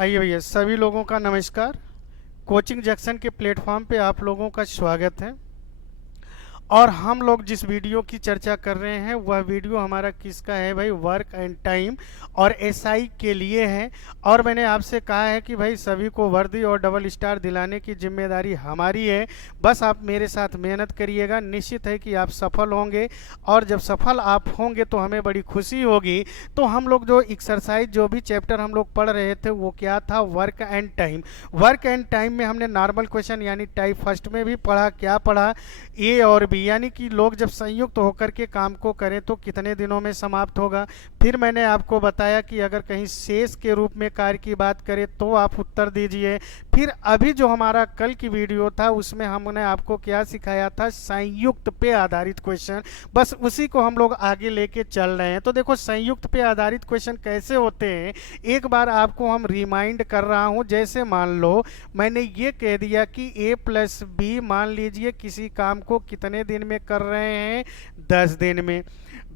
आइए भैया, सभी लोगों का नमस्कार। कोचिंग जंक्शन के प्लेटफॉर्म पे आप लोगों का स्वागत है। और हम लोग जिस वीडियो की चर्चा कर रहे हैं वह वीडियो हमारा किसका है भाई? वर्क एंड टाइम और एसआई के लिए है। और मैंने आपसे कहा है कि भाई सभी को वर्दी और डबल स्टार दिलाने की जिम्मेदारी हमारी है। बस आप मेरे साथ मेहनत करिएगा, निश्चित है कि आप सफल होंगे। और जब सफल आप होंगे तो हमें बड़ी खुशी होगी। तो हम लोग जो एक्सरसाइज जो भी चैप्टर हम लोग पढ़ रहे थे वो क्या था? Work and time. Work and time में हमने नॉर्मल क्वेश्चन यानी टाइप फर्स्ट में भी पढ़ा। क्या पढ़ा? ए और बी, यानी कि लोग जब संयुक्त होकर के काम को करें तो कितने दिनों में समाप्त होगा। फिर मैंने आपको बताया कि अगर कहीं शेष के रूप में कार्य की बात करें तो आप उत्तर दीजिए। फिर अभी जो हमारा कल की वीडियो था उसमें हमने आपको क्या सिखाया था? संयुक्त पे आधारित क्वेश्चन। बस उसी को हम लोग आगे लेके चल रहे हैं। तो देखो, संयुक्त पे आधारित क्वेश्चन कैसे होते हैं एक बार आपको हम रिमाइंड कर रहा हूं। जैसे मान लो मैंने ये कह दिया कि ए प्लस बी, मान लीजिए किसी काम को कितने दिन में कर रहे हैं? 10 दिन में।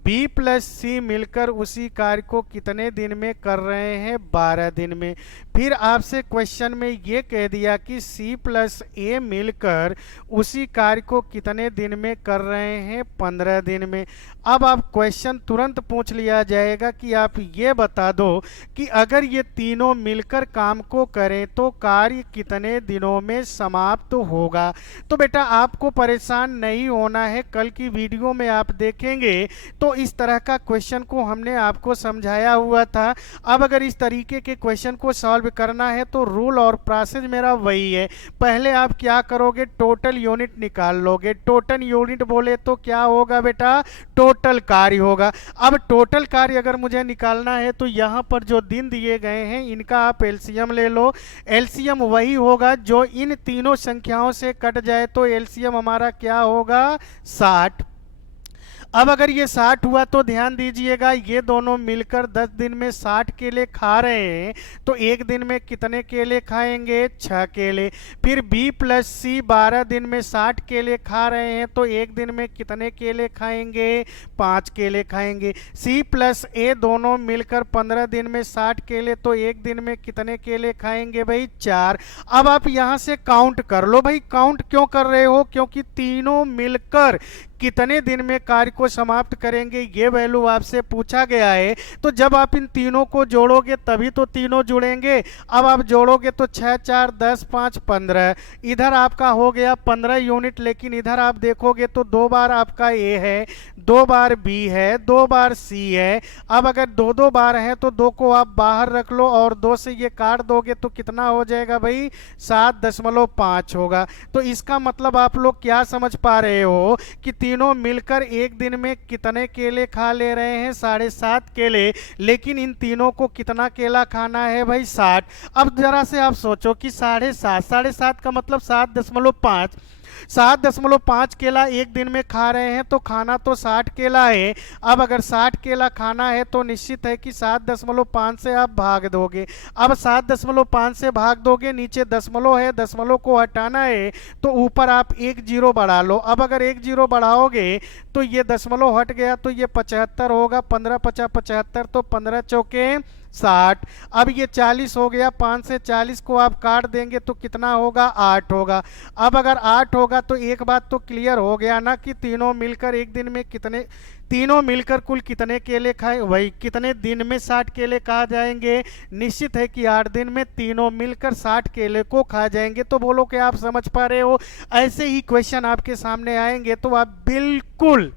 बी प्लस सी मिलकर उसी कार्य को कितने दिन में कर रहे हैं? 12 दिन में। फिर आपसे क्वेश्चन में ये कह दिया कि सी प्लस ए मिलकर उसी कार्य को कितने दिन में कर रहे हैं? 15 दिन में। अब आप क्वेश्चन तुरंत पूछ लिया जाएगा कि आप ये बता दो कि अगर ये तीनों मिलकर काम को करें तो कार्य कितने दिनों में समाप्त होगा। तो बेटा आपको परेशान नहीं होना है, कल की वीडियो में आप देखेंगे तो इस तरह का क्वेश्चन को हमने आपको समझाया हुआ था। अब अगर इस तरीके के क्वेश्चन को सॉल्व करना है तो रूल और प्रोसेस मेरा वही है। पहले आप क्या करोगे? टोटल यूनिट निकाल लोगे। टोटल यूनिट बोले तो क्या होगा बेटा? टोटल कार्य होगा। अब टोटल कार्य अगर मुझे निकालना है तो यहाँ पर जो दिन दिए गए हैं इनका आप एलसीएम ले लो। एलसीएम वही होगा जो इन तीनों संख्याओं से कट जाए, तो एलसीएम हमारा क्या होगा? 60। अब अगर ये 60 हुआ तो ध्यान दीजिएगा, ये दोनों मिलकर 10 दिन में 60 केले खा रहे हैं, तो एक दिन में कितने केले खाएंगे? 6 केले। फिर B प्लस सी 12 दिन में 60 केले खा रहे हैं, तो एक दिन में कितने केले खाएंगे? 5 केले खाएंगे। C प्लस ए दोनों मिलकर 15 दिन में 60 केले, तो एक दिन में कितने केले खाएंगे भाई? 4। अब आप यहाँ से काउंट कर लो भाई। काउंट क्यों कर रहे हो? क्योंकि तीनों मिलकर कितने दिन में कार्य को समाप्त करेंगे ये वैल्यू आपसे पूछा गया है। तो जब आप इन तीनों को जोड़ोगे तभी तो तीनों जुड़ेंगे। अब आप जोड़ोगे तो 6 4 10 5 15, इधर आपका हो गया 15 यूनिट। लेकिन इधर आप देखोगे तो 2 बार आपका ए है, 2 बार बी है, 2 बार सी है। अब अगर 2 बार है तो 2 को आप बाहर रख लो और 2 से ये काट दोगे तो कितना हो जाएगा भाई? 7.5 होगा। तो इसका मतलब आप लोग क्या समझ पा रहे हो कि तीनों मिलकर एक दिन में कितने केले खा ले रहे हैं? 7.5 केले। लेकिन इन तीनों को कितना केला खाना है भाई? 60। अब जरा से आप सोचो कि 7.5 का मतलब 7.5, 7.5 केला एक दिन में खा रहे हैं, तो खाना तो 60 केला है। अब अगर 60 केला खाना है तो निश्चित है कि 7.5 से आप भाग दोगे। अब 7.5 से भाग दोगे, नीचे दशमलव है, दशमलव को हटाना है तो ऊपर आप एक जीरो बढ़ा लो। अब अगर एक जीरो बढ़ाओगे तो ये दशमलव हट गया तो ये 75 होगा। 15 50 75, तो 15 चौके 60। अब ये 40 हो गया। 5 से 40 को आप काट देंगे तो कितना होगा? 8 होगा। अब अगर 8 होगा तो एक बात तो क्लियर हो गया ना कि तीनों मिलकर एक दिन में कितने, तीनों मिलकर कुल कितने केले खाए, वही कितने दिन में 60 केले खा जाएंगे? निश्चित है कि 8 दिन में तीनों मिलकर 60 केले को खा जाएंगे। तो बोलो कि आप समझ पा रहे हो? ऐसे ही क्वेश्चन आपके सामने आएंगे तो आप बिल्कुल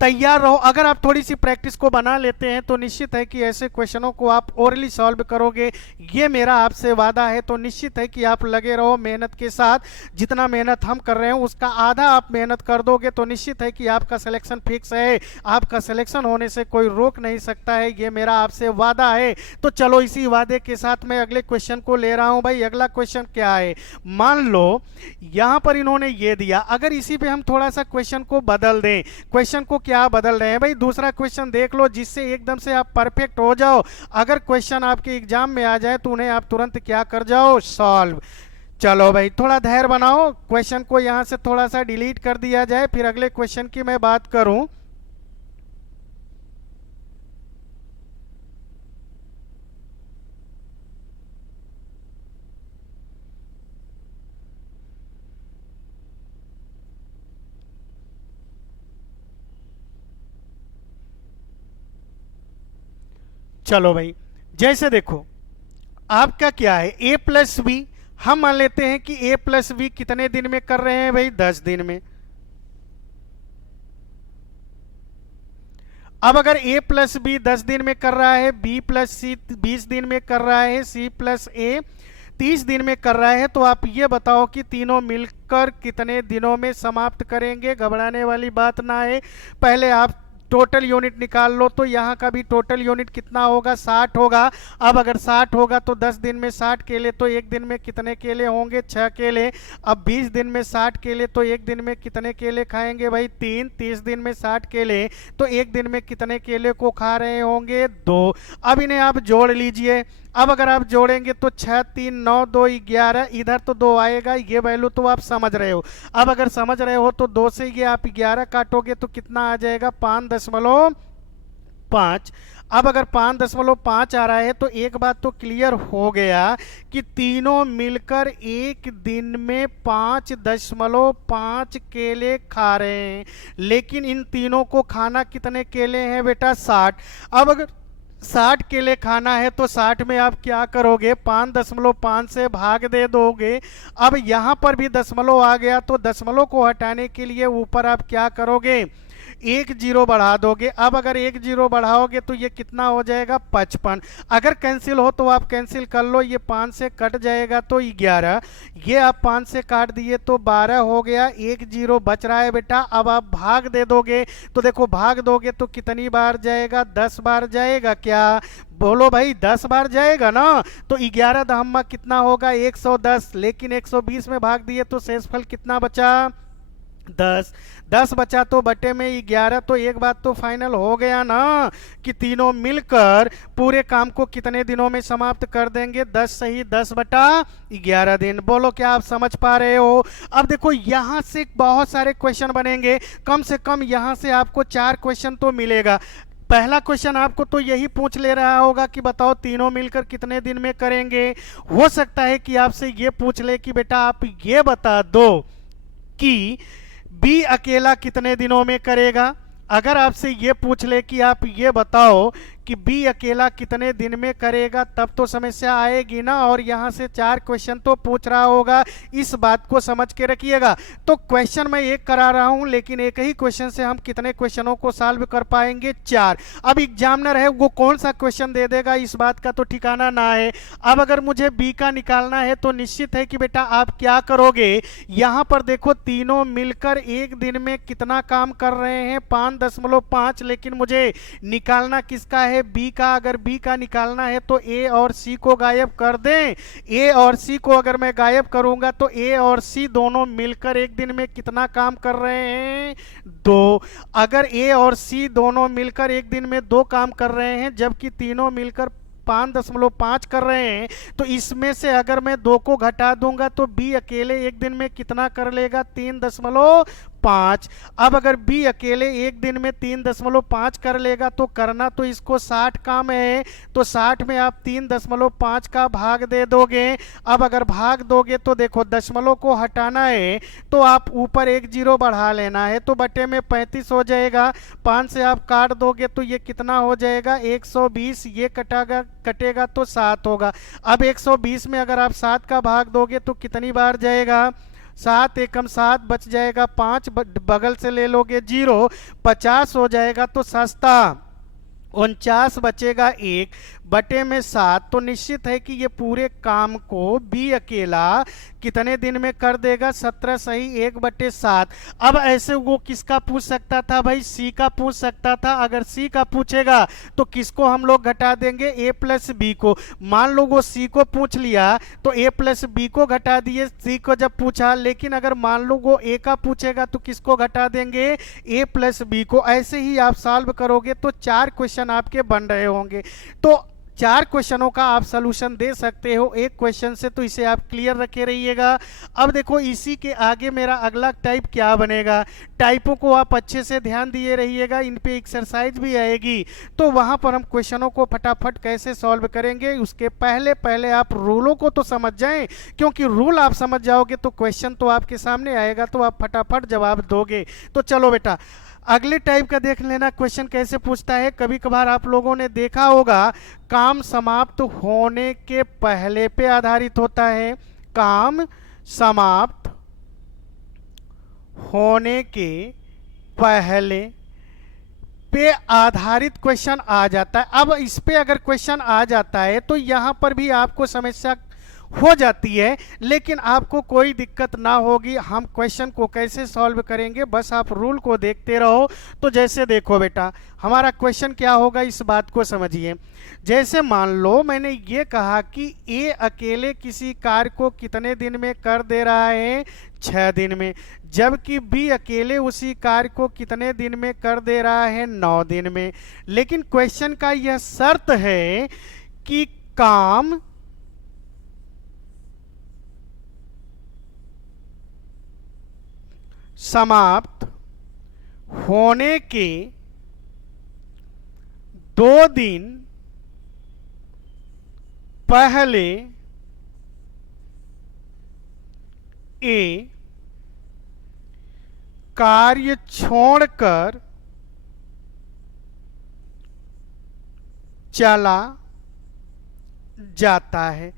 तैयार रहो। अगर आप थोड़ी सी प्रैक्टिस को बना लेते हैं तो निश्चित है कि ऐसे क्वेश्चनों को आप ओरली सॉल्व करोगे, ये मेरा आपसे वादा है। तो निश्चित है कि आप लगे रहो मेहनत के साथ। जितना मेहनत हम कर रहे हैं उसका आधा आप मेहनत कर दोगे तो निश्चित है कि आपका सिलेक्शन फिक्स है। आपका सिलेक्शन होने से कोई रोक नहीं सकता है, ये मेरा आपसे वादा है। तो चलो इसी वादे के साथ मैं अगले क्वेश्चन को ले रहा हूं भाई। अगला क्वेश्चन क्या है? मान लो यहां पर इन्होंने ये दिया, अगर इसी पे हम थोड़ा सा क्वेश्चन को बदल दें। क्वेश्चन को क्या बदल रहे हैं भाई? दूसरा क्वेश्चन देख लो जिससे एकदम से आप परफेक्ट हो जाओ। अगर क्वेश्चन आपके एग्जाम में आ जाए तो उन्हें आप तुरंत क्या कर जाओ? सॉल्व। चलो भाई थोड़ा धैर्य बनाओ, क्वेश्चन को यहां से थोड़ा सा डिलीट कर दिया जाए, फिर अगले क्वेश्चन की मैं बात करूं। चलो भाई, जैसे देखो आपका क्या है a प्लस बी, हम मान लेते हैं कि a प्लस बी कितने दिन में कर रहे हैं भाई, 10 दिन में। अब अगर a प्लस बी 10 दिन में कर रहा है, b प्लस सी 20 दिन में कर रहा है, c प्लस a 30 दिन में कर रहा है, तो आप ये बताओ कि तीनों मिलकर कितने दिनों में समाप्त करेंगे। घबराने वाली बात ना है, पहले आप टोटल यूनिट निकाल लो। तो यहाँ का भी टोटल यूनिट कितना होगा, 60 होगा। अब अगर 60 होगा तो 10 दिन में 60 केले, तो एक दिन में कितने केले होंगे, 6 केले। अब 20 दिन में 60 केले, तो एक दिन में कितने केले खाएंगे भाई, 3। 30 दिन में 60 केले, तो एक दिन में कितने केले को खा रहे होंगे, 2। अब इन्हें आप जोड़ लीजिए। अब अगर आप जोड़ेंगे तो 6 3 9 2 11, इधर तो 2 आएगा, ये वैल्यू तो आप समझ रहे हो। अब अगर समझ रहे हो तो 2 से ये आप 11 काटोगे तो कितना आ जाएगा, 5.5। अब अगर 5.5 आ रहा है तो एक बात तो क्लियर हो गया कि तीनों मिलकर एक दिन में 5.5 केले खा रहे हैं। लेकिन इन तीनों को खाना कितने केले हैं बेटा, 60। अब अगर 60 केले खाना है तो 60 में आप क्या करोगे, 5.5 से भाग दे दोगे। अब यहां पर भी दशमलव आ गया, तो दशमलव को हटाने के लिए ऊपर आप क्या करोगे, 1 जीरो बढ़ा दोगे। अब अगर 1 जीरो बढ़ाओगे तो ये कितना हो जाएगा, 55। अगर कैंसिल हो तो आप कैंसिल कर लो, ये 5 से कट जाएगा तो 11, ये आप 5 से काट दिए तो 12 हो गया। 1 जीरो बच रहा है बेटा। अब आप भाग दे दोगे, तो देखो भाग दोगे तो कितनी बार जाएगा, 10 बार जाएगा। क्या बोलो भाई, 10 बार जाएगा ना। तो 11 दहम्मा कितना होगा, 110। लेकिन 120 में भाग दिए तो शेषफल कितना बचा, 10। 10 बचा तो बटे में 11। तो एक बात तो फाइनल हो गया ना कि तीनों मिलकर पूरे काम को कितने दिनों में समाप्त कर देंगे, 10 सही 10/11 दिन। बोलो क्या आप समझ पा रहे हो। अब देखो यहां से बहुत सारे क्वेश्चन बनेंगे, कम से कम यहां से आपको 4 क्वेश्चन तो मिलेगा। पहला क्वेश्चन आपको तो यही पूछ ले रहा होगा कि बताओ तीनों मिलकर कितने दिन में करेंगे। हो सकता है कि आपसे ये पूछ ले कि बेटा आप ये बता दो कि बी अकेला कितने दिनों में करेगा। अगर आपसे ये पूछ ले कि आप ये बताओ कि बी अकेला कितने दिन में करेगा, तब तो समस्या आएगी ना। और यहां से 4 क्वेश्चन तो पूछ रहा होगा, इस बात को समझ के रखिएगा। तो क्वेश्चन मैं एक करा रहा हूं, लेकिन एक ही क्वेश्चन से हम कितने क्वेश्चनों को सॉल्व कर पाएंगे, 4। अब एग्जामिनर है वो कौन सा क्वेश्चन दे देगा, इस बात का तो ठिकाना ना है। अब अगर मुझे बी का निकालना है तो निश्चित है कि बेटा आप क्या करोगे, यहां पर देखो तीनों मिलकर एक दिन में कितना काम कर रहे हैं, 5.5। लेकिन मुझे निकालना किसका है, बी का। अगर बी का निकालना है तो ए और सी को गायब कर दें। ए और सी को अगर मैं गायब करूंगा तो ए और सी दोनों मिलकर एक दिन में कितना काम कर रहे हैं, 2। अगर ए और सी दोनों मिलकर एक दिन में 2 काम कर रहे हैं, जबकि तीनों मिलकर 5.5 कर रहे हैं, तो इसमें से अगर मैं 2 को घटा दूंगा तो बी अकेले एक दिन में कितना कर लेगा, 3.5। अब अगर बी अकेले एक दिन में 3.5 कर लेगा तो करना तो इसको 60 काम है, तो 60 में आप 3.5 का भाग दे दोगे। अब अगर भाग दोगे तो देखो दशमलव को हटाना है तो आप ऊपर 1 जीरो बढ़ा लेना है, तो बटे में 35 हो जाएगा। 5 से आप काट दोगे तो ये कितना हो जाएगा, 120। ये कटेगा तो 7 होगा। अब 120 में अगर आप 7 का भाग दोगे तो कितनी बार जाएगा, 7 एकम 7 बच जाएगा, 5 बगल से ले लोगे 0, 50 हो जाएगा। तो सस्ता 49 बचेगा 1 बटे में 7। तो निश्चित है कि ये पूरे काम को बी अकेला कितने दिन में कर देगा, 17 सही 1/7। अब ऐसे वो किसका पूछ सकता था भाई, सी का पूछ सकता था। अगर सी का पूछेगा तो किसको हम लोग घटा देंगे, ए प्लस बी को। मान लो वो सी को पूछ लिया तो ए प्लस बी को घटा दिए सी को जब पूछा। लेकिन अगर मान लो वो ए का पूछेगा तो किसको घटा देंगे, ए प्लस बी को। ऐसे ही आप सॉल्व करोगे तो 4 क्वेश्चन आपके बन रहे होंगे। तो 4 क्वेश्चनों का आप सलूशन दे सकते हो एक क्वेश्चन से, तो इसे आप क्लियर रखे रहिएगा। अब देखो इसी के आगे मेरा अगला टाइप क्या बनेगा। टाइपों को आप अच्छे से ध्यान दिए रहिएगा, इन पे एक्सरसाइज भी आएगी, तो वहां पर हम क्वेश्चनों को फटाफट कैसे सॉल्व करेंगे उसके पहले आप रूलों को तो समझ जाएं, क्योंकि रूल आप समझ जाओगे तो क्वेश्चन तो आपके सामने आएगा, तो आप फटाफट जवाब दोगे। तो चलो बेटा अगले टाइप का देख लेना क्वेश्चन कैसे पूछता है। कभी कभार आप लोगों ने देखा होगा काम समाप्त होने के पहले पे आधारित होता है, काम समाप्त होने के पहले पे आधारित क्वेश्चन आ जाता है। अब इस पे अगर क्वेश्चन आ जाता है तो यहां पर भी आपको समस्या हो जाती है, लेकिन आपको कोई दिक्कत ना होगी। हम क्वेश्चन को कैसे सॉल्व करेंगे, बस आप रूल को देखते रहो। तो जैसे देखो बेटा, हमारा क्वेश्चन क्या होगा इस बात को समझिए। जैसे मान लो मैंने ये कहा कि ए अकेले किसी कार्य को कितने दिन में कर दे रहा है, 6 दिन में, जबकि बी अकेले उसी कार्य को कितने दिन में कर दे रहा है, 9 दिन में। लेकिन क्वेश्चन का यह शर्त है कि काम समाप्त होने के 2 दिन पहले ए कार्य छोड़कर चला जाता है।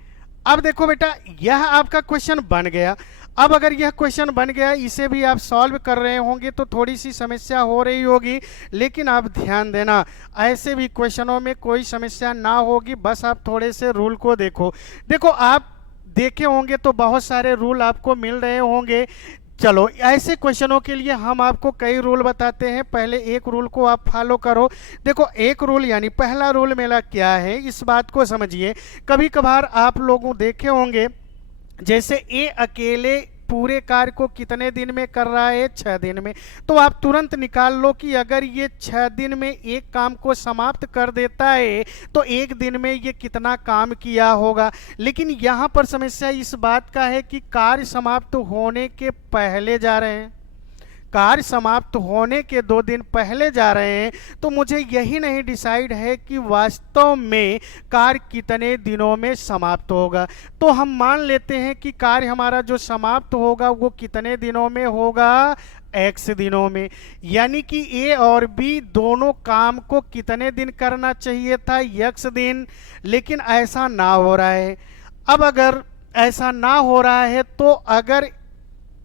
अब देखो बेटा, यह आपका क्वेश्चन बन गया। अब अगर यह क्वेश्चन बन गया, इसे भी आप सॉल्व कर रहे होंगे तो थोड़ी सी समस्या हो रही होगी, लेकिन आप ध्यान देना ऐसे भी क्वेश्चनों में कोई समस्या ना होगी। बस आप थोड़े से रूल को देखो। देखो, आप देखे होंगे तो बहुत सारे रूल आपको मिल रहे होंगे। चलो, ऐसे क्वेश्चनों के लिए हम आपको कई रूल बताते हैं, पहले एक रूल को आप फॉलो करो। देखो, एक रूल यानी पहला रूल मेरा क्या है, इस बात को समझिए। कभी कभार आप लोगों देखे होंगे जैसे ए अकेले पूरे कार्य को कितने दिन में कर रहा है, 6 दिन में। तो आप तुरंत निकाल लो कि अगर ये 6 दिन में एक काम को समाप्त कर देता है तो एक दिन में ये कितना काम किया होगा। लेकिन यहाँ पर समस्या इस बात का है कि कार्य समाप्त होने के पहले जा रहे हैं, कार्य समाप्त होने के 2 दिन पहले जा रहे हैं। तो मुझे यही नहीं डिसाइड है कि वास्तव में कार्य कितने दिनों में समाप्त होगा। तो हम मान लेते हैं कि कार्य हमारा जो समाप्त होगा वो कितने दिनों में होगा, x दिनों में। यानी कि ए और बी दोनों काम को कितने दिन करना चाहिए था, x दिन। लेकिन ऐसा ना हो रहा है। अब अगर ऐसा ना हो रहा है तो अगर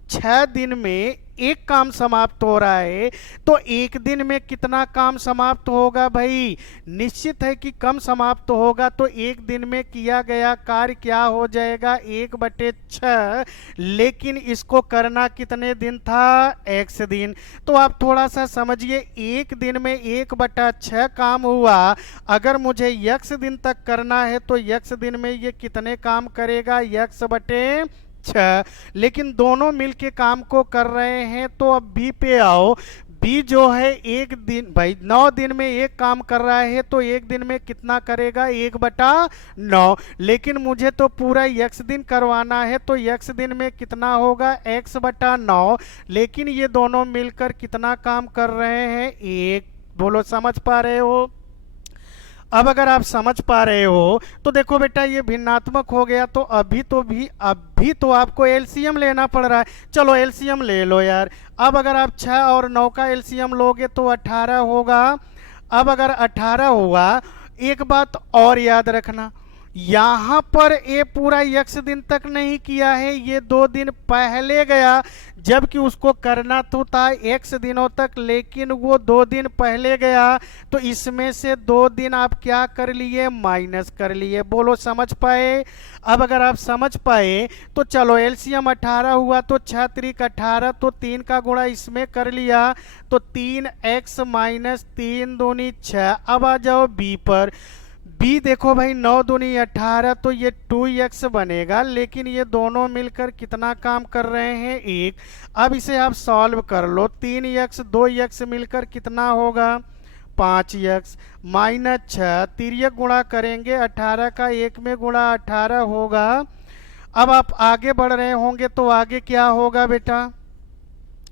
6 दिन में एक काम समाप्त हो रहा है तो एक दिन में कितना काम समाप्त होगा भाई, निश्चित है कि कम समाप्त होगा। तो एक दिन में किया गया कार्य क्या हो जाएगा, 1/6। लेकिन इसको करना कितने दिन था, x दिन। तो आप थोड़ा सा समझिए, एक दिन में 1/6 काम हुआ। अगर मुझे x दिन तक करना है तो x दिन में ये कितने काम करेगा, x/6। लेकिन दोनों मिलके काम को कर रहे हैं। तो अब बी पे आओ। बी जो है एक दिन भाई 9 दिन में एक काम कर रहा है तो एक दिन में कितना करेगा, 1/9। लेकिन मुझे तो पूरा x दिन करवाना है तो x दिन में कितना होगा, x/9। लेकिन ये दोनों मिलकर कितना काम कर रहे हैं, 1। बोलो, समझ पा रहे हो? अब अगर आप समझ पा रहे हो तो देखो बेटा, ये भिन्नात्मक हो गया। तो अभी तो आपको एलसीएम लेना पड़ रहा है। चलो एलसीएम ले लो यार। अब अगर आप 6 और 9 का एलसीएम लोगे तो 18 होगा। अब अगर 18 हुआ, एक बात और याद रखना, यहां पर ये पूरा x दिन तक नहीं किया है, ये 2 दिन पहले गया, जबकि उसको करना तो था x दिनों तक, लेकिन वो 2 दिन पहले गया। तो इसमें से 2 दिन आप क्या कर लिए, माइनस कर लिए। बोलो, समझ पाए? अब अगर आप समझ पाए तो चलो, एलसीएम 18 हुआ तो 6 त्रिक 18, तो 3 का गुणा इसमें कर लिया तो 3x - 3 दूनी 6। अब आ जाओ बी पर। बी देखो भाई, 9 दूनी 18, तो ये 2x बनेगा। लेकिन ये दोनों मिलकर कितना काम कर रहे हैं, 1। अब इसे आप सॉल्व कर लो। 3x 2x मिलकर कितना होगा, 5x -6। तिर्यक गुणा करेंगे, 18 का 1 में गुणा 18 होगा। अब आप आगे बढ़ रहे होंगे तो आगे क्या होगा बेटा,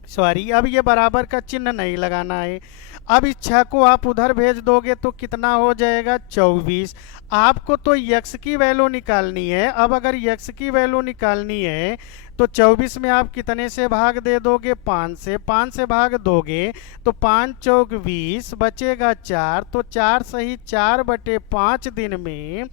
सॉरी, अब ये बराबर का चिन्ह नहीं लगाना है। अब इस 6 को आप उधर भेज दोगे तो कितना हो जाएगा 24। आपको तो यक्स की वैल्यू निकालनी है। अब अगर यक्स की वैल्यू निकालनी है तो 24 में आप कितने से भाग दे दोगे 5 से, 5 से भाग दोगे तो 5 चौक 20, बचेगा 4, तो 4 सही 4/5 दिन में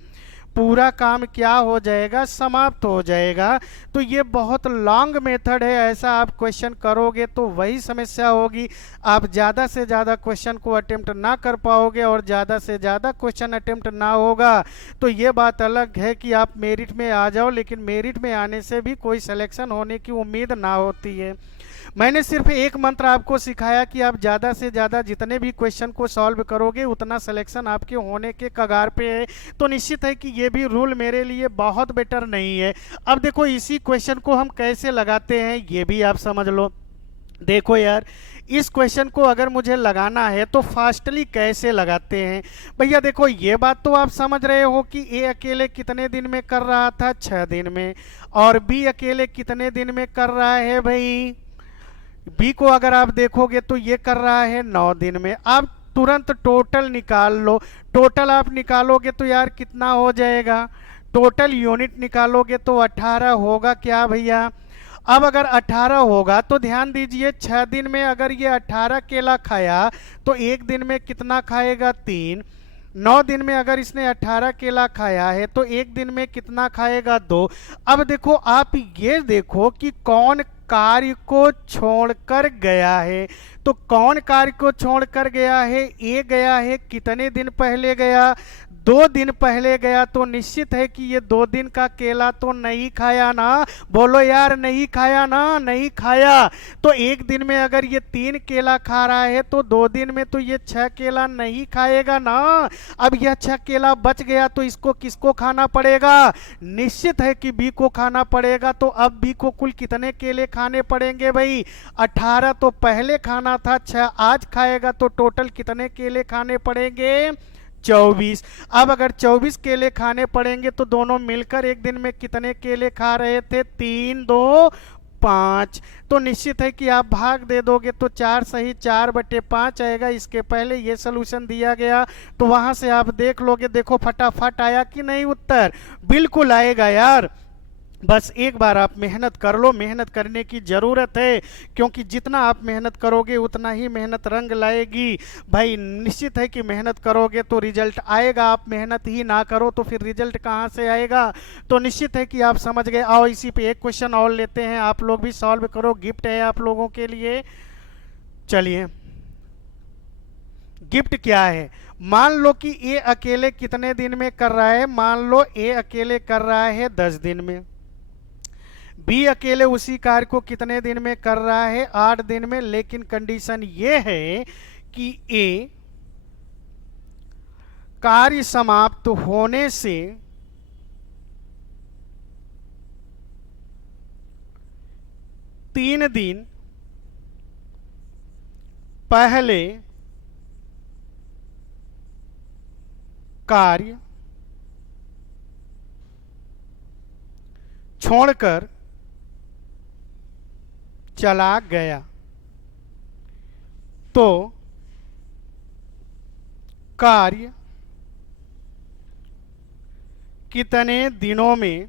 पूरा काम क्या हो जाएगा समाप्त हो जाएगा। तो ये बहुत लॉन्ग मेथड है, ऐसा आप क्वेश्चन करोगे तो वही समस्या होगी, आप ज़्यादा से ज़्यादा क्वेश्चन को अटेम्प्ट ना कर पाओगे और ज़्यादा से ज़्यादा क्वेश्चन अटेम्प्ट ना होगा तो ये बात अलग है कि आप मेरिट में आ जाओ, लेकिन मेरिट में आने से भी कोई सिलेक्शन होने की उम्मीद ना होती है। मैंने सिर्फ एक मंत्र आपको सिखाया कि आप ज़्यादा से ज़्यादा जितने भी क्वेश्चन को सॉल्व करोगे उतना सिलेक्शन आपके होने के कगार पे है। तो निश्चित है कि ये भी रूल मेरे लिए बहुत बेटर नहीं है। अब देखो इसी क्वेश्चन को हम कैसे लगाते हैं ये भी आप समझ लो। देखो यार, इस क्वेश्चन को अगर मुझे लगाना है तो फास्टली कैसे लगाते हैं भैया। देखो ये बात तो आप समझ रहे हो कि ए अकेले कितने दिन में कर रहा था 6 दिन में, और बी अकेले कितने दिन में कर रहा है भाई, बी को अगर आप देखोगे तो ये कर रहा है 9 दिन में। आप तुरंत टोटल निकाल लो, टोटल आप निकालोगे तो यार कितना हो जाएगा, टोटल यूनिट निकालोगे तो 18 होगा क्या भैया। अब अगर 18 होगा तो ध्यान दीजिए 6 दिन में अगर ये 18 केला खाया तो एक दिन में कितना खाएगा 3। 9 दिन में अगर इसने 18 केला खाया है तो एक दिन में कितना खाएगा 2। अब देखो आप ये देखो कि कौन कार्य को छोड़कर गया है, तो कौन कार्य को छोड़कर गया है, ए गया है कितने दिन पहले गया 2 दिन पहले गया, तो निश्चित है कि ये 2 दिन का केला तो नहीं खाया ना, बोलो यार नहीं खाया ना, नहीं खाया। तो एक दिन में अगर ये 3 केला खा रहा है तो 2 दिन में तो ये 6 केला नहीं खाएगा ना। अब यह 6 केला बच गया तो इसको किसको खाना पड़ेगा, निश्चित है कि बी को खाना पड़ेगा। तो अब बी को कुल कितने केले खाने पड़ेंगे भाई, 18 तो पहले खाना था, 6 आज खाएगा, तो टोटल कितने केले खाने पड़ेंगे 24। अब अगर 24 केले खाने पड़ेंगे तो दोनों मिलकर एक दिन में कितने केले खा रहे थे 3 2 5। तो निश्चित है कि आप भाग दे दोगे तो 4 सही 4/5 आएगा। इसके पहले ये सोल्यूशन दिया गया तो वहां से आप देख लोगे, देखो फटाफट आया कि नहीं उत्तर, बिल्कुल आएगा यार। बस एक बार आप मेहनत कर लो, मेहनत करने की ज़रूरत है, क्योंकि जितना आप मेहनत करोगे उतना ही मेहनत रंग लाएगी भाई। निश्चित है कि मेहनत करोगे तो रिजल्ट आएगा, आप मेहनत ही ना करो तो फिर रिजल्ट कहाँ से आएगा। तो निश्चित है कि आप समझ गए। आओ इसी पे एक क्वेश्चन और लेते हैं, आप लोग भी सॉल्व करो, गिफ्ट है आप लोगों के लिए। चलिए गिफ्ट क्या है, मान लो कि ए अकेले कितने दिन में कर रहा है, मान लो ए अकेले कर रहा है 10 दिन में, बी अकेले उसी कार्य को कितने दिन में कर रहा है 8 दिन में। लेकिन कंडीशन ये है कि ए कार्य समाप्त होने से 3 दिन पहले कार्य छोड़कर चला गया, तो कार्य कितने दिनों में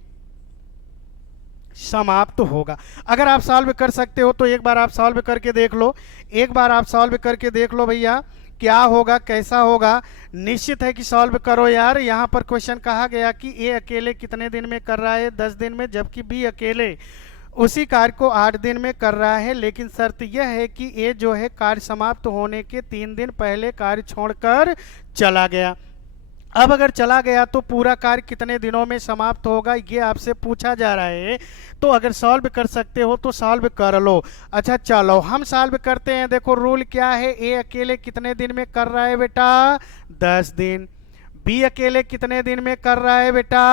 समाप्त होगा। अगर आप सॉल्व कर सकते हो तो एक बार आप सॉल्व करके देख लो, एक बार आप सॉल्व करके देख लो भैया क्या होगा कैसा होगा। निश्चित है कि सॉल्व करो यार। यहाँ पर क्वेश्चन कहा गया कि ए अकेले कितने दिन में कर रहा है 10 दिन में, जबकि बी अकेले उसी कार्य को 8 दिन में कर रहा है। लेकिन शर्त यह है कि ए जो है कार्य समाप्त होने के 3 दिन पहले कार्य छोड़कर चला गया। अब अगर चला गया तो पूरा कार्य कितने दिनों में समाप्त होगा ये आपसे पूछा जा रहा है। तो अगर सॉल्व कर सकते हो तो सॉल्व कर लो। अच्छा चलो हम सॉल्व करते हैं। देखो रूल क्या है, ए अकेले कितने दिन में कर रहा है बेटा 10 दिन, बी अकेले कितने दिन में कर रहा है बेटा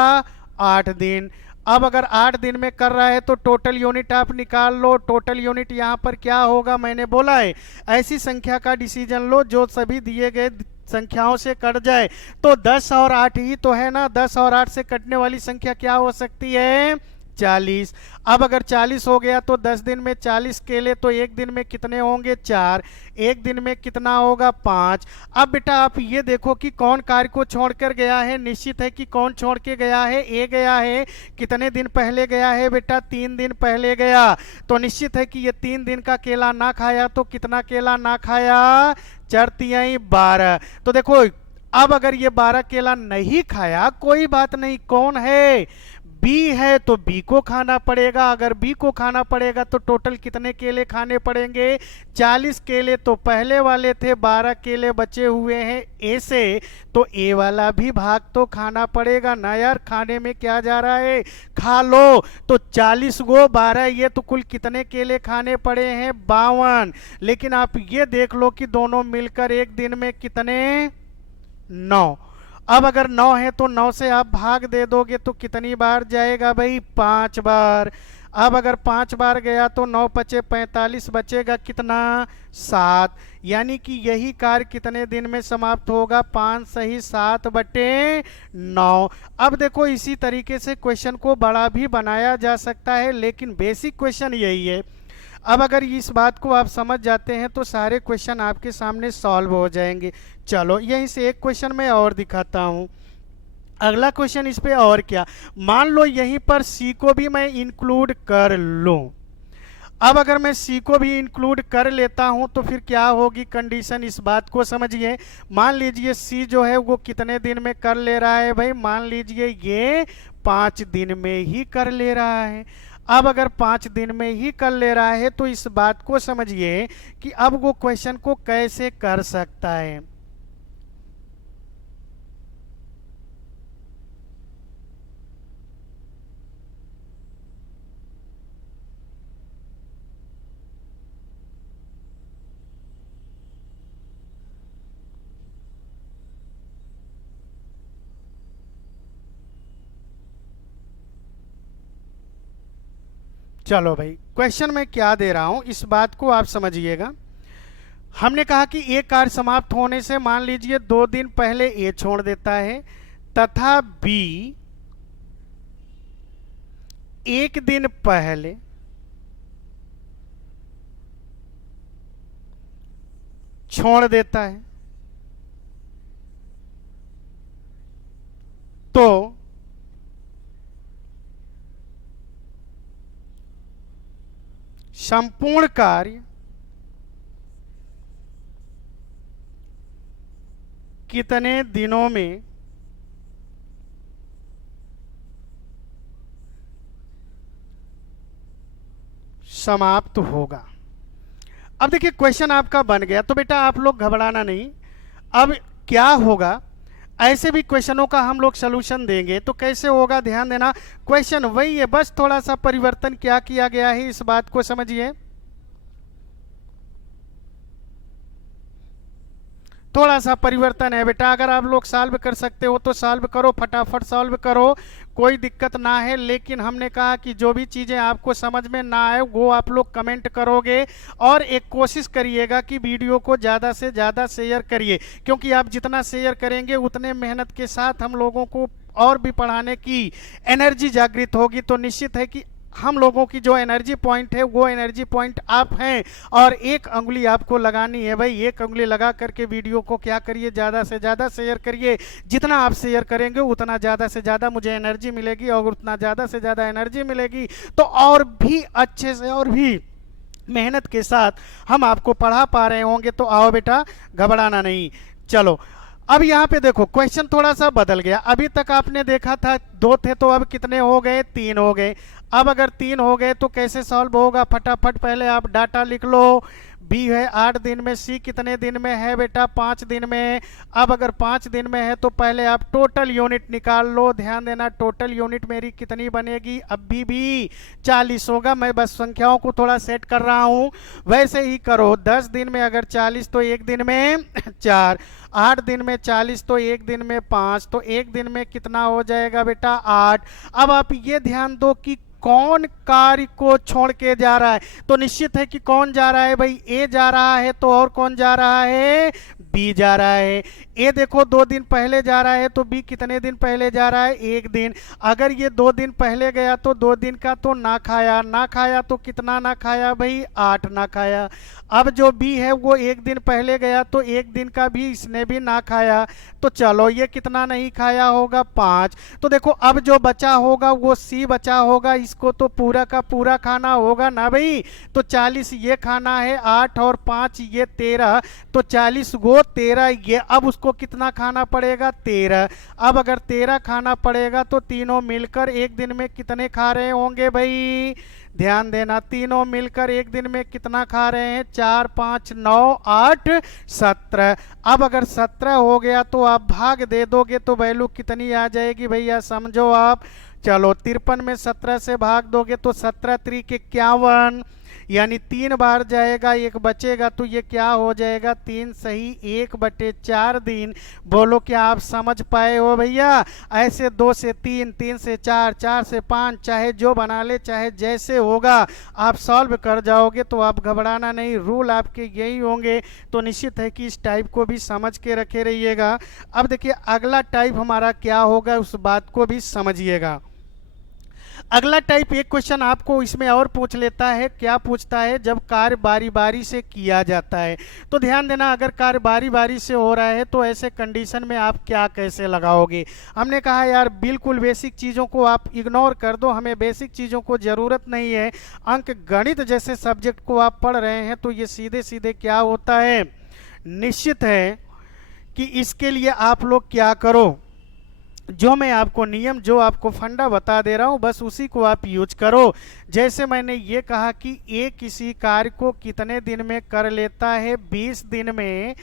8 दिन। अब अगर 8 दिन में कर रहा है तो टोटल यूनिट आप निकाल लो। टोटल यूनिट यहाँ पर क्या होगा, मैंने बोला है ऐसी संख्या का डिसीजन लो जो सभी दिए गए संख्याओं से कट जाए। तो 10 और 8 ही तो है ना, 10 और 8 से कटने वाली संख्या क्या हो सकती है 40। अब अगर 40 हो गया तो 10 दिन में 40 केले, तो एक दिन में कितने होंगे? 4। एक दिन में कितना होगा? 5। अब बेटा आप ये देखो कि कौन कार्य को छोड़कर गया है। निश्चित है कि कौन छोड़ के गया है? ए गया है। कितने दिन पहले गया है बेटा? 3 दिन पहले गया। तो निश्चित है कि ये 3 दिन का केला ना खाया, तो कितना केला ना खाया? 4 तिहाई 12। तो देखो अब अगर ये 12 केला नहीं खाया, कोई बात नहीं, कौन है? बी है, तो बी को खाना पड़ेगा। अगर बी को खाना पड़ेगा तो टोटल कितने केले खाने पड़ेंगे? 40 केले तो पहले वाले थे, 12 केले बचे हुए हैं ए से, तो ए वाला भी भाग तो खाना पड़ेगा ना यार। खाने में क्या जा रहा है? खा लो। तो 40 गो 12, ये तो कुल कितने केले खाने पड़े हैं? 52। लेकिन आप ये देख लो कि दोनों मिलकर एक दिन में कितने? 9। अब अगर 9 है तो 9 से आप भाग दे दोगे तो कितनी बार जाएगा भाई? 5 बार। अब अगर 5 बार गया तो 9 पचे 45, बचेगा कितना? 7। यानी कि यही कार्य कितने दिन में समाप्त होगा? 5 सही 7 बटे 9। अब देखो इसी तरीके से क्वेश्चन को बड़ा भी बनाया जा सकता है, लेकिन बेसिक क्वेश्चन यही है। अब अगर इस बात को आप समझ जाते हैं तो सारे क्वेश्चन आपके सामने सॉल्व हो जाएंगे। चलो यहीं से एक क्वेश्चन मैं और दिखाता हूं। अगला क्वेश्चन इस पे और क्या, मान लो यहीं पर सी को भी मैं इंक्लूड कर लूं। अब अगर मैं सी को भी इंक्लूड कर लेता हूं तो फिर क्या होगी कंडीशन, इस बात को समझिए। मान लीजिए सी जो है वो कितने दिन में कर ले रहा है भाई? मान लीजिए ये 5 दिन में ही कर ले रहा है। अब अगर 5 दिन में ही कर ले रहा है तो इस बात को समझिए कि अब वो क्वेश्चन को कैसे कर सकता है। चलो भाई क्वेश्चन में क्या दे रहा हूं इस बात को आप समझिएगा। हमने कहा कि ए कार्य समाप्त होने से मान लीजिए 2 दिन पहले ए छोड़ देता है, तथा बी 1 दिन पहले छोड़ देता है। तो संपूर्ण कार्य कितने दिनों में समाप्त होगा? अब देखिए क्वेश्चन आपका बन गया, तो बेटा आप लोग घबराना नहीं। अब क्या होगा, ऐसे भी क्वेश्चनों का हम लोग सलूशन देंगे तो कैसे होगा, ध्यान देना। क्वेश्चन वही है, बस थोड़ा सा परिवर्तन क्या किया गया है इस बात को समझिए। थोड़ा सा परिवर्तन है बेटा। अगर आप लोग सॉल्व कर सकते हो तो सॉल्व करो, फटाफट सॉल्व करो, कोई दिक्कत ना है। लेकिन हमने कहा कि जो भी चीज़ें आपको समझ में ना आए वो आप लोग कमेंट करोगे, और एक कोशिश करिएगा कि वीडियो को ज़्यादा से ज़्यादा शेयर करिए, क्योंकि आप जितना शेयर करेंगे उतने मेहनत के साथ हम लोगों को और भी पढ़ाने की एनर्जी जागृत होगी। तो निश्चित है कि हम लोगों की जो एनर्जी पॉइंट है वो एनर्जी पॉइंट आप हैं, और एक उंगली आपको लगानी है भाई। एक उंगली लगा करके वीडियो को क्या करिए, ज़्यादा से ज़्यादा शेयर करिए। जितना आप शेयर करेंगे उतना ज़्यादा से ज़्यादा मुझे एनर्जी मिलेगी, और उतना ज़्यादा से ज़्यादा एनर्जी मिलेगी तो और भी अच्छे से और भी मेहनत के साथ हम आपको पढ़ा पा रहे होंगे। तो आओ बेटा, घबराना नहीं। चलो अब यहाँ पे देखो क्वेश्चन थोड़ा सा बदल गया। अभी तक आपने देखा था 2 थे, तो अब कितने हो गए? 3 हो गए। अब अगर 3 हो गए तो कैसे सॉल्व होगा? फटाफट पहले आप डाटा लिख लो। बी है 8 दिन में, सी कितने दिन में है बेटा? 5 दिन में। अब अगर 5 दिन में है तो पहले आप टोटल यूनिट निकाल लो। ध्यान देना, टोटल यूनिट मेरी कितनी बनेगी? अभी भी 40 होगा। मैं बस संख्याओं को थोड़ा सेट कर रहा हूं, वैसे ही करो। 10 दिन में अगर 40 तो 1 दिन में 4, 8 दिन में 40 तो 1 दिन में 5, तो 1 दिन में कितना हो जाएगा बेटा? 8। अब आप ये ध्यान दो कि कौन कार्य को छोड़ के जा रहा है। तो निश्चित है कि कौन जा रहा है भाई? ए जा रहा है। तो और कौन जा रहा है? बी जा रहा है। ए देखो 2 दिन पहले जा रहा है तो बी कितने दिन पहले जा रहा है, 1 दिन। अगर ये 2 दिन पहले गया तो 2 दिन का तो ना खाया, ना खाया तो कितना ना खाया भाई, 8 ना खाया। अब जो बी है वो 1 दिन पहले गया तो 1 दिन का भी इसने भी ना खाया, तो चलो ये कितना नहीं खाया होगा, 5। तो देखो अब जो बचा होगा वो सी बचा होगा, इसको तो पूरा का पूरा खाना होगा ना भाई। तो 40 ये खाना है, 8 और 5 ये 13, तो 40 गो 13 ये। अब उसको कितना खाना पड़ेगा, 13। अब अगर 13 खाना पड़ेगा तो तीनों मिलकर 1 दिन में कितने खा रहे होंगे भाई, ध्यान देना, तीनों मिलकर 1 दिन में कितना खा रहे हैं, 4 5 9 8 17। अब अगर 17 हो गया तो आप भाग दे दोगे तो वैल्यू कितनी आ जाएगी भैया, समझो आप। चलो 53 में 17 से भाग दोगे तो 17 त्रिक 51, यानी 3 बार जाएगा, 1 बचेगा, तो ये क्या हो जाएगा, 3 सही 1/4 दिन। बोलो क्या आप समझ पाए हो भैया। ऐसे 2 से 3, 3 से 4, 4 से 5, चाहे जो बना ले, चाहे जैसे होगा आप सॉल्व कर जाओगे, तो आप घबराना नहीं, रूल आपके यही होंगे। तो निश्चित है कि इस टाइप को भी समझ के रखे रहिएगा। अब देखिए अगला टाइप हमारा क्या होगा, उस बात को भी समझिएगा। अगला टाइप एक क्वेश्चन आपको इसमें और पूछ लेता है, क्या पूछता है, जब कार्य बारी बारी से किया जाता है। तो ध्यान देना, अगर कार्य बारी बारी से हो रहा है तो ऐसे कंडीशन में आप क्या कैसे लगाओगे। हमने कहा यार बिल्कुल बेसिक चीज़ों को आप इग्नोर कर दो, हमें बेसिक चीज़ों को ज़रूरत नहीं है। अंक गणित जैसे सब्जेक्ट को आप पढ़ रहे हैं तो ये सीधे सीधे क्या होता है, निश्चित है कि इसके लिए आप लोग क्या करो, जो मैं आपको नियम, जो आपको फंडा बता दे रहा हूं, बस उसी को आप यूज करो। जैसे मैंने ये कहा कि ए किसी कार्य को कितने दिन में कर लेता है, 20 दिन में,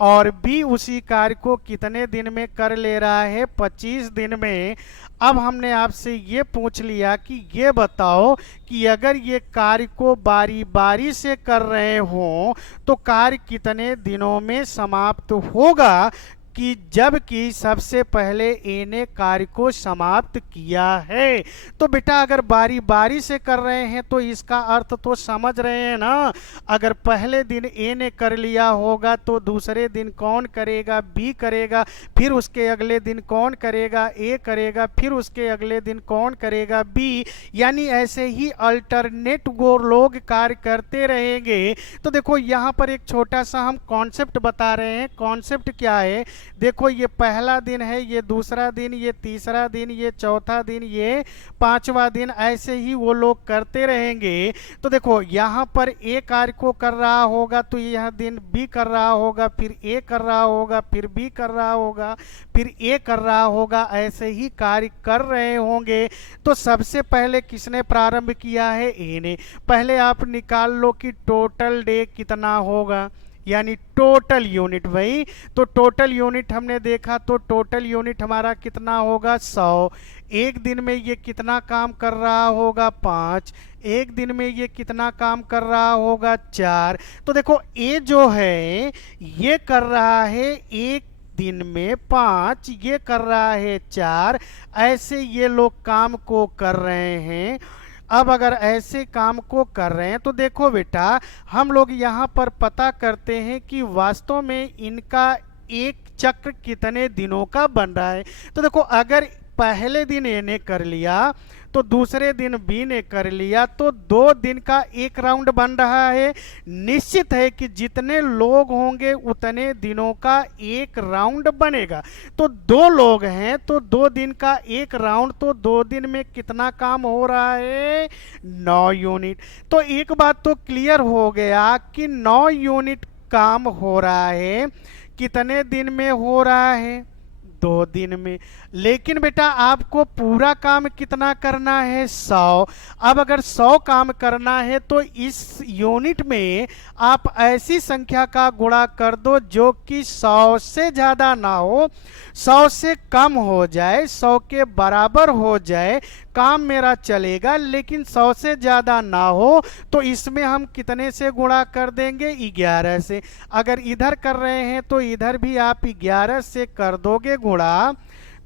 और बी उसी कार्य को कितने दिन में कर ले रहा है, 25 दिन में। अब हमने आपसे ये पूछ लिया कि ये बताओ कि अगर ये कार्य को बारी बारी से कर रहे हो तो कार्य कितने दिनों में समाप्त होगा, कि जबकि सबसे पहले ए ने कार्य को समाप्त किया है। तो बेटा अगर बारी बारी से कर रहे हैं तो इसका अर्थ तो समझ रहे हैं ना, अगर पहले दिन ए ने कर लिया होगा तो दूसरे दिन कौन करेगा, बी करेगा, फिर उसके अगले दिन कौन करेगा, ए करेगा, फिर उसके अगले दिन कौन करेगा, बी। यानी ऐसे ही अल्टरनेट वो लोग कार्य करते रहेंगे। तो देखो यहाँ पर एक छोटा सा हम कॉन्सेप्ट बता रहे हैं। कॉन्सेप्ट क्या है, देखो ये पहला दिन है, ये दूसरा दिन, ये तीसरा दिन, ये चौथा दिन, ये 5वां दिन, ऐसे ही वो लोग करते रहेंगे। तो देखो यहाँ पर ए कार्य को कर रहा होगा तो यह दिन बी कर रहा होगा, फिर ए कर रहा होगा, फिर बी कर रहा होगा, फिर ए कर रहा होगा, ऐसे ही कार्य कर रहे होंगे। तो सबसे पहले किसने प्रारंभ किया है, ए ने। पहले आप निकाल लो कि टोटल डे कितना होगा, यानी टोटल यूनिट भाई। तो टोटल यूनिट हमने देखा तो टोटल यूनिट हमारा कितना होगा, 100। एक दिन में ये कितना काम कर रहा होगा, 5। एक दिन में ये कितना काम कर रहा होगा, 4। तो देखो ए जो है ये कर रहा है एक दिन में 5, ये कर रहा है 4, ऐसे ये लोग काम को कर रहे हैं। अब अगर ऐसे काम को कर रहे हैं तो देखो बेटा हम लोग यहाँ पर पता करते हैं कि वास्तव में इनका एक चक्र कितने दिनों का बन रहा है। तो देखो अगर पहले दिन ए ने कर लिया तो दूसरे दिन बी ने कर लिया, तो 2 दिन का एक राउंड बन रहा है। निश्चित है कि जितने लोग होंगे उतने दिनों का एक राउंड बनेगा। तो 2 लोग हैं तो 2 दिन का एक राउंड, तो 2 दिन में कितना काम हो रहा है, 9 यूनिट। तो एक बात तो क्लियर हो गया कि 9 यूनिट काम हो रहा है। कितने दिन में हो रहा है, 2 दिन में। लेकिन बेटा आपको पूरा काम कितना करना है, 100। अब अगर 100 काम करना है तो इस यूनिट में आप ऐसी संख्या का गुणा कर दो जो कि 100 से ज़्यादा ना हो, 100 से कम हो जाए, 100 के बराबर हो जाए, काम मेरा चलेगा, लेकिन 100 से ज़्यादा ना हो। तो इसमें हम कितने से गुणा कर देंगे, 11 से। अगर इधर कर रहे हैं तो इधर भी आप 11 से कर दोगे गुणा,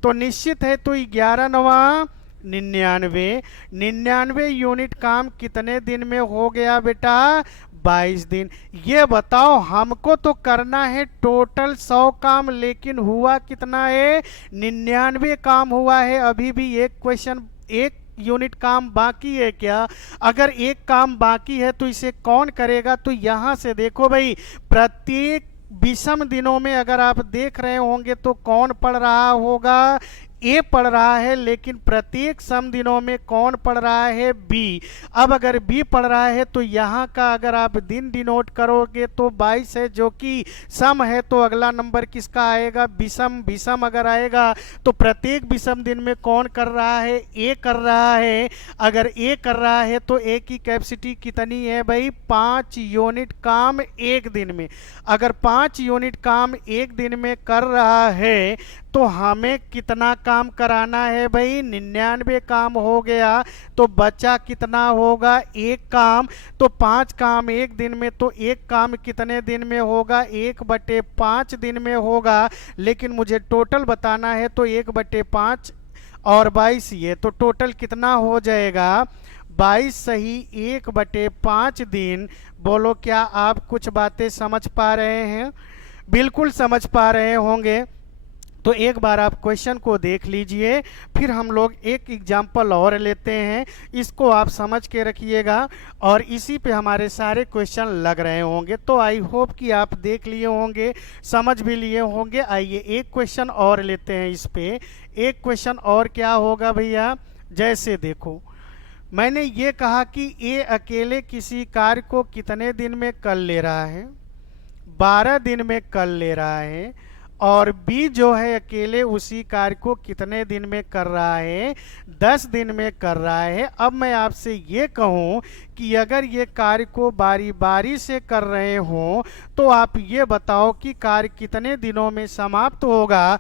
तो निश्चित है तो 11 9 99 यूनिट काम कितने दिन में हो गया बेटा, 22 दिन। ये बताओ हमको तो करना है टोटल 100 काम, लेकिन हुआ कितना है? 99 काम हुआ है। अभी भी एक क्वेश्चन, एक यूनिट काम बाकी है क्या? अगर एक काम बाकी है तो इसे कौन करेगा? तो यहां से देखो भाई, प्रत्येक विषम दिनों में अगर आप देख रहे होंगे तो कौन पढ़ रहा होगा? ए पढ़ रहा है। लेकिन प्रत्येक सम दिनों में कौन पढ़ रहा है? बी। अब अगर बी पढ़ रहा है तो यहाँ का अगर आप दिन डिनोट करोगे तो 22 है, जो कि सम है, तो अगला नंबर किसका आएगा? विषम। विषम अगर आएगा तो प्रत्येक विषम दिन में कौन कर रहा है? ए कर रहा है। अगर ए कर रहा है तो ए की कैपेसिटी कितनी है भाई? 5 यूनिट काम एक दिन में। अगर 5 यूनिट काम एक दिन में कर रहा है तो हमें कितना काम कराना है भाई? 99 काम हो गया, तो बचा कितना होगा? एक काम। तो 5 काम एक दिन में, तो एक काम कितने दिन में होगा? 1/5 दिन में होगा। लेकिन मुझे टोटल बताना है, तो 1/5 और 22 ये, तो टोटल कितना हो जाएगा? 22 सही 1/5 दिन। बोलो, क्या आप कुछ बातें समझ पा रहे हैं? बिल्कुल समझ पा रहे होंगे। तो एक बार आप क्वेश्चन को देख लीजिए, फिर हम लोग एक एग्जाम्पल और लेते हैं। इसको आप समझ के रखिएगा और इसी पे हमारे सारे क्वेश्चन लग रहे होंगे। तो आई होप कि आप देख लिए होंगे, समझ भी लिए होंगे। आइए एक क्वेश्चन और लेते हैं इस पे। एक क्वेश्चन और क्या होगा भैया? जैसे देखो, मैंने ये कहा कि ए अकेले किसी कार्य को कितने दिन में कर ले रहा है? 12 दिन में कर ले रहा है। और बी जो है अकेले उसी कार्य को कितने दिन में कर रहा है? 10 दिन में कर रहा है। अब मैं आपसे ये कहूँ कि अगर ये कार्य को बारी बारी से कर रहे हो तो आप ये बताओ कि कार्य कितने दिनों में समाप्त होगा?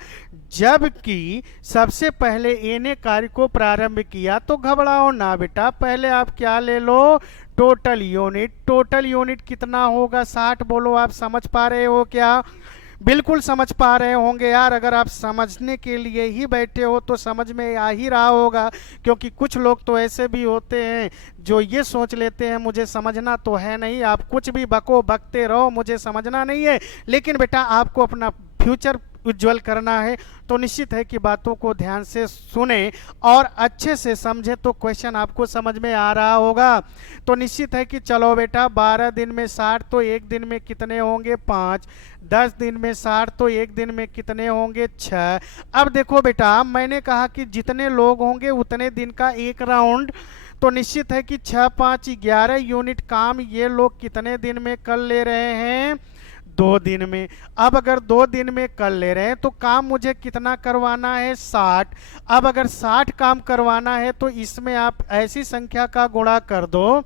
जबकि सबसे पहले ए ने कार्य को प्रारंभ किया। तो घबराओ ना बेटा, पहले आप क्या ले लो? Total unit. टोटल यूनिट कितना होगा? 60। बोलो, आप समझ पा रहे हो क्या? बिल्कुल समझ पा रहे होंगे यार। अगर आप समझने के लिए ही बैठे हो तो समझ में आ ही रहा होगा, क्योंकि कुछ लोग तो ऐसे भी होते हैं जो ये सोच लेते हैं मुझे समझना तो है नहीं। आप कुछ भी बको, बकते रहो, मुझे समझना नहीं है। लेकिन बेटा आपको अपना फ्यूचर उज्जवल करना है, तो निश्चित है कि बातों को ध्यान से सुने और अच्छे से समझे तो क्वेश्चन आपको समझ में आ रहा होगा। तो निश्चित है कि चलो बेटा, 12 दिन में 60 तो एक दिन में कितने होंगे? 5। 10 दिन में 60 तो एक दिन में कितने होंगे? 6। अब देखो बेटा, मैंने कहा कि जितने लोग होंगे उतने दिन का एक राउंड। तो निश्चित है कि 6 5 11 यूनिट काम ये लोग कितने दिन में कर ले रहे हैं? 2 दिन में। अब अगर 2 दिन में कर ले रहे हैं तो काम मुझे कितना करवाना है? 60। अब अगर 60 काम करवाना है तो इसमें आप ऐसी संख्या का गुणा कर दो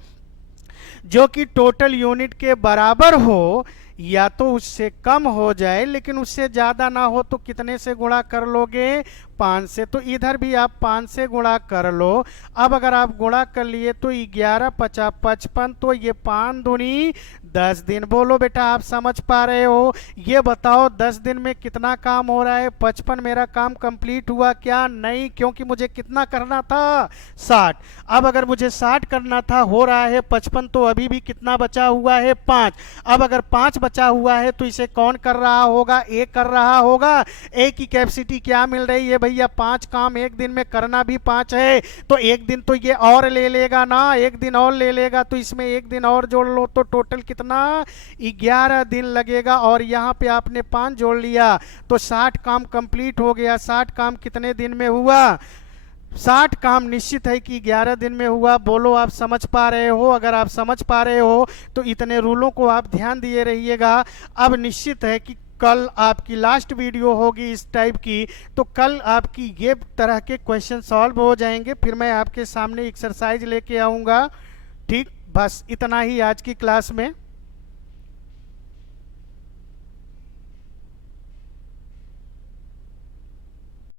जो कि टोटल यूनिट के बराबर हो या तो उससे कम हो जाए, लेकिन उससे ज़्यादा ना हो। तो कितने से गुणा कर लोगे? 5 से। तो इधर भी आप 5 से गुणा कर लो। अब अगर आप गुणा कर लिए तो 11 50 55, तो ये 5 दूनी 10 दिन। बोलो बेटा, आप समझ पा रहे हो? ये बताओ 10 दिन में कितना काम हो रहा है? 55। मेरा काम कंप्लीट हुआ क्या? नहीं, क्योंकि मुझे कितना करना था? 60। अब अगर मुझे 60 करना था, हो रहा है 55, तो अभी भी कितना बचा हुआ है? 5। अब अगर 5 बचा हुआ है तो इसे कौन कर रहा होगा? ए कर रहा होगा। ए की कैपेसिटी क्या मिल रही है भैया? 5 काम एक दिन में करना भी 5 है, तो एक दिन तो ये और ले लेगा ना, एक दिन और ले लेगा। तो इसमें एक दिन और जोड़ लो तो टोटल कितना? 11 दिन लगेगा। और यहाँ पे आपने 5 जोड़ लिया तो 60 काम कंप्लीट हो गया। 60 काम कितने दिन में हुआ? 60 काम निश्चित है कि 11 दिन में हुआ। बोलो, आप समझ पा रहे हो? अगर आप समझ पा रहे हो तो इतने रूलों को आप ध्यान दिए रहिएगा। अब निश्चित है कि कल आपकी लास्ट वीडियो होगी इस टाइप की, तो कल आपकी ये तरह के क्वेश्चन सॉल्व हो जाएंगे। फिर मैं आपके सामने एक्सरसाइज लेके आऊँगा। ठीक, बस इतना ही आज की क्लास में।